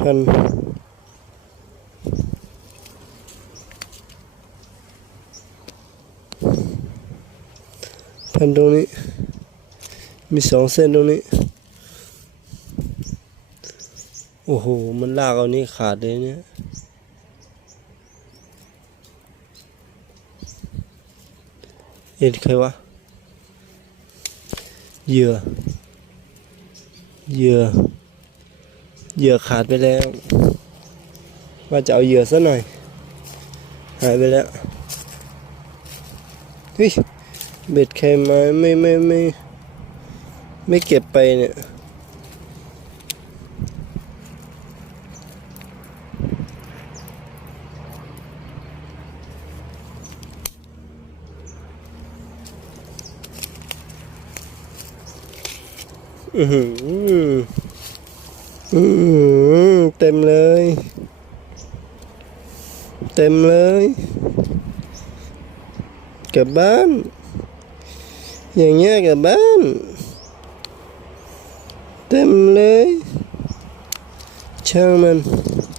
พันพันตรงนี้ มีสองเส้นตรงนี้ โอ้โห มันลากเอานี้ขาดเลยเนี่ยเอ็นใครวะเหยื่อเหยื่อ เหยื่อขาดไปแล้ว ว่าจะเอาเหยื่อซะหน่อย หายไปแล้วเฮ้ยเบ็ดใครมาไม่ไม่ไม่ ไม่เก็บไปเนี่ยอือหือ อือหือเต็มเลย เต็มเลยกลับบ้าน อย่างเงี้ยกลับบ้าน เต็มเลย ช่างมัน